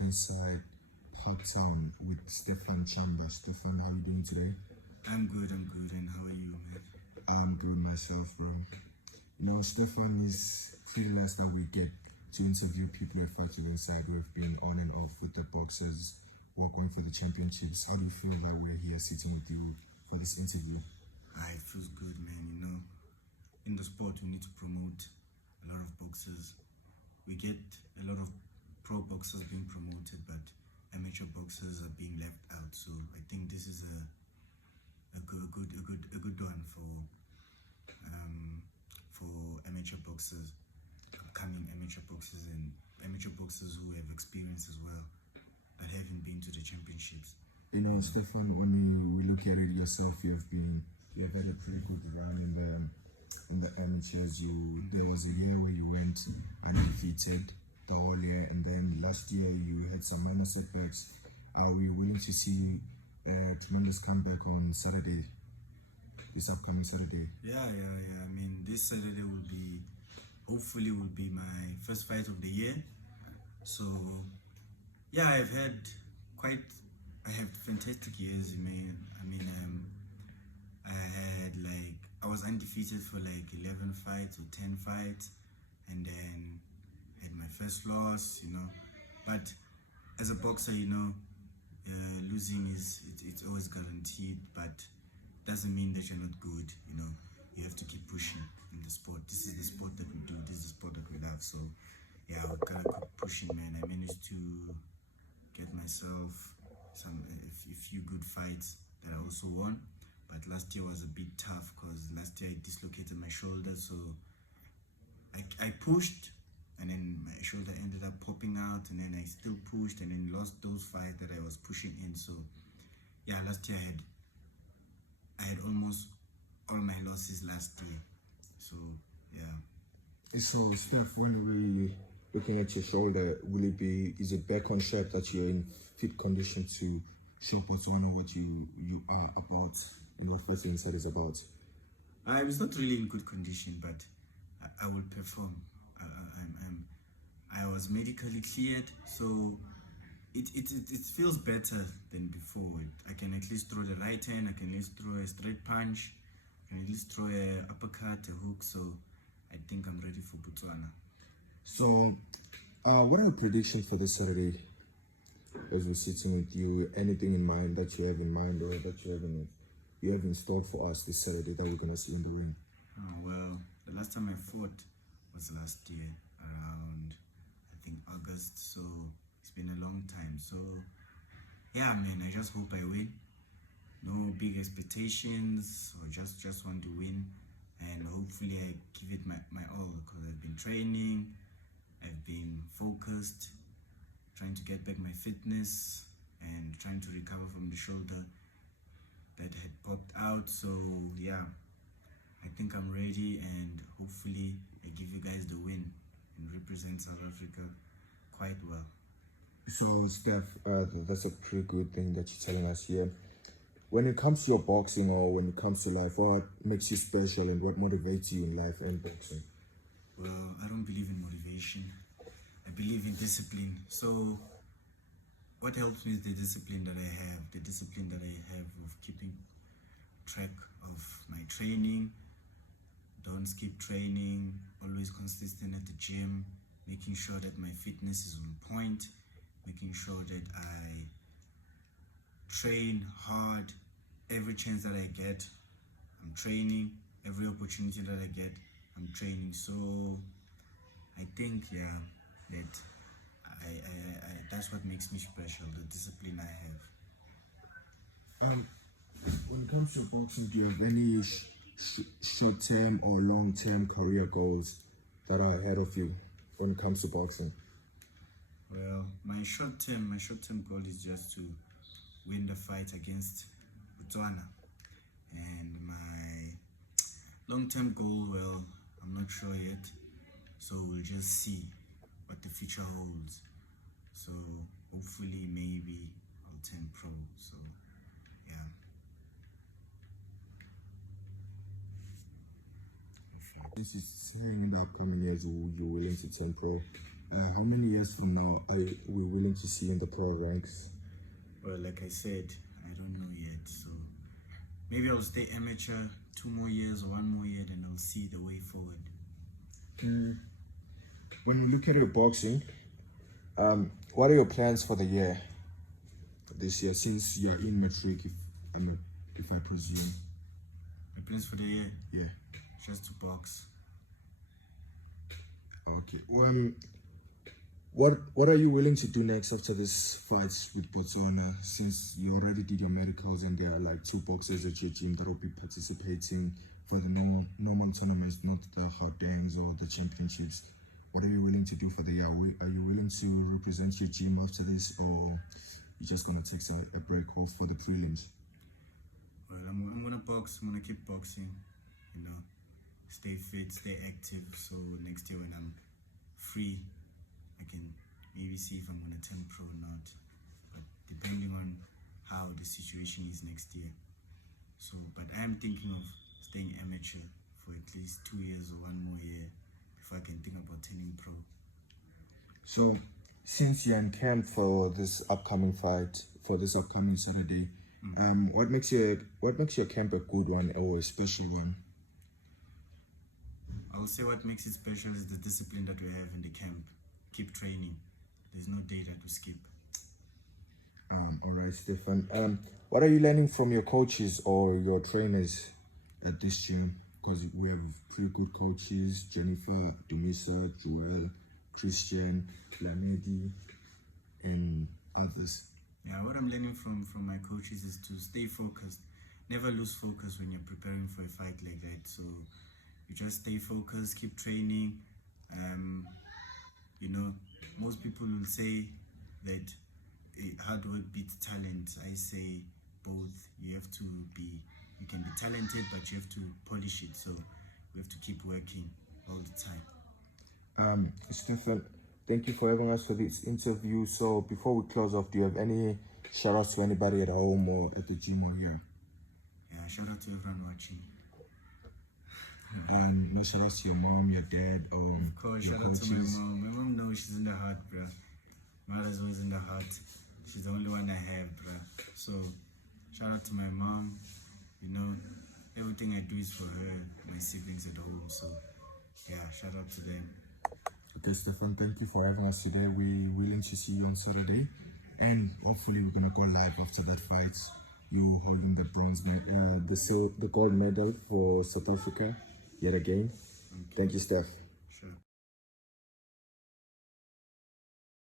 inside Parktown with Stephane Chambers. Stephane, how are you doing today? I'm good, and how are you, man? I'm good myself, bro. You know, Stephane is fearless that we get to interview people at Fighting Inside who have been on and off with the boxers, working for the championships. How do you feel that we're here sitting with you for this interview? It feels good, man. You know, in the sport, we need to promote a lot of boxers. We get a lot of pro boxers being promoted, but amateur boxers are being left out. So I think this is a good one for amateur boxers, upcoming amateur boxers, and amateur boxers who have experience as well, but haven't been to the championships. You know, Stephane, when we look at it yourself, you have had a pretty good run in the amateurs. There was a year where you went undefeated the whole year, and then last year you had some minor setbacks. Are we willing to see a tremendous comeback on Saturday, this upcoming Saturday? Yeah. I mean, this Saturday hopefully will be my first fight of the year. So, yeah, I have fantastic years, man. I was undefeated for like 11 fights or 10 fights, and then had my first loss, you know. But as a boxer, you know, losing it's always guaranteed, but doesn't mean that you're not good, you know. You have to keep pushing in the sport. This is the sport that we do. This is the sport that we love. So, yeah, I've got to keep pushing, man. I managed to get myself a few good fights that I also won. But last year was a bit tough because last year I dislocated my shoulder, so I pushed, and then my shoulder ended up popping out, and then I still pushed, and then lost those fights that I was pushing in. So yeah, last year I had almost all my losses last year. So yeah. So Steph, when we looking at your shoulder, is it back on track that you're in fit condition to show Botswana what you are about and what Fighting Inside is about? I was not really in good condition, but I will perform. I was medically cleared, so it feels better than before. I can at least throw the right hand, I can at least throw a straight punch, I can at least throw a uppercut, a hook, so I think I'm ready for Botswana. So, what are your predictions for this Saturday? As we're sitting with you, anything in mind that you have in mind, or that you have in store for us this Saturday that we're gonna see in the ring? Well, the last time I fought was last year, around I think August. So it's been a long time. So yeah, man, I just hope I win. No big expectations, or just want to win, and hopefully I give it my all, because I've been training, I've been focused, trying to get back my fitness and trying to recover from the shoulder that had popped out. So yeah, I think I'm ready, and hopefully I give you guys the win and represent South Africa quite well. So Steph, that's a pretty good thing that you're telling us here. When it comes to your boxing, or when it comes to life, what makes you special and what motivates you in life and boxing? Well, I don't believe in motivation. I believe in discipline. So what helps me is the discipline that I have of keeping track of my training. Don't skip training, always consistent at the gym, making sure that my fitness is on point, making sure that I train hard. Every chance that I get, I'm training. Every opportunity that I get, I'm training. So I think, yeah, that I that's what makes me special, the discipline I have. When it comes to boxing, do you have any short-term or long-term career goals that are ahead of you when it comes to boxing? Well, my short-term goal is just to win the fight against Botswana, and my long-term goal, well, I'm not sure yet, so we'll just see what the future holds. So hopefully maybe I'll turn pro. So yeah. This is saying in the upcoming years you're willing to turn pro. How many years from now are we willing to see you in the pro ranks? Well, like I said, I don't know yet. So maybe I'll stay amateur 2 more years or 1 more year, then I'll see the way forward. When we look at your boxing, what are your plans for the year? This year, since you're in matric, if I presume. My plans for the year, Yeah. just to box. Okay. What are you willing to do next after this fights with Botswana? Since you already did your medicals and there are like 2 boxers at your gym that will be participating for the normal tournaments, not the Gaudengs or the championships. What are you willing to do for the year? Are you willing to represent your gym after this, or you're just gonna take a break off for the prelims? Well, I'm gonna box. I'm gonna keep boxing. You know, stay fit, stay active. So next year when I'm free, I can maybe see if I'm gonna turn pro or not. But depending on how the situation is next year. So, but I am thinking of staying amateur for at least 2 years or 1 more year before I can think about turning pro. So, since you're in camp for this upcoming fight, for this upcoming Saturday, what makes your camp a good one or a special one? I would say what makes it special is the discipline that we have in the camp. Keep training. There's no day that we skip. All right, Stephane. What are you learning from your coaches or your trainers at this gym? Because we have pretty good coaches: Jennifer, Dumisa, Joel, Christian, Lamedi, and others. Yeah, what I'm learning from my coaches is to stay focused. Never lose focus when you're preparing for a fight like that. So you just stay focused, keep training. You know, most people will say that hard work beats talent. I say both. You can be talented, but you have to polish it. So we have to keep working all the time. Stephane, thank you for having us for this interview. So before we close off, do you have any shout outs to anybody at home or at the gym or here? Yeah, shout out to everyone watching. And no shout outs to your mom, your dad, or of course, your shout out coaches? to my mom. My mom knows she's in the heart, bruh. Mother's always in the heart. She's the only one I have, bruh. So shout out to my mom. You know, everything I do is for her, my siblings at home. So yeah, shout out to them. Okay, Stephane, thank you for having us today. We're willing to see you on Saturday, and hopefully we're gonna go live after that fight. You holding the the gold medal for South Africa yet again. Thank you, Steph.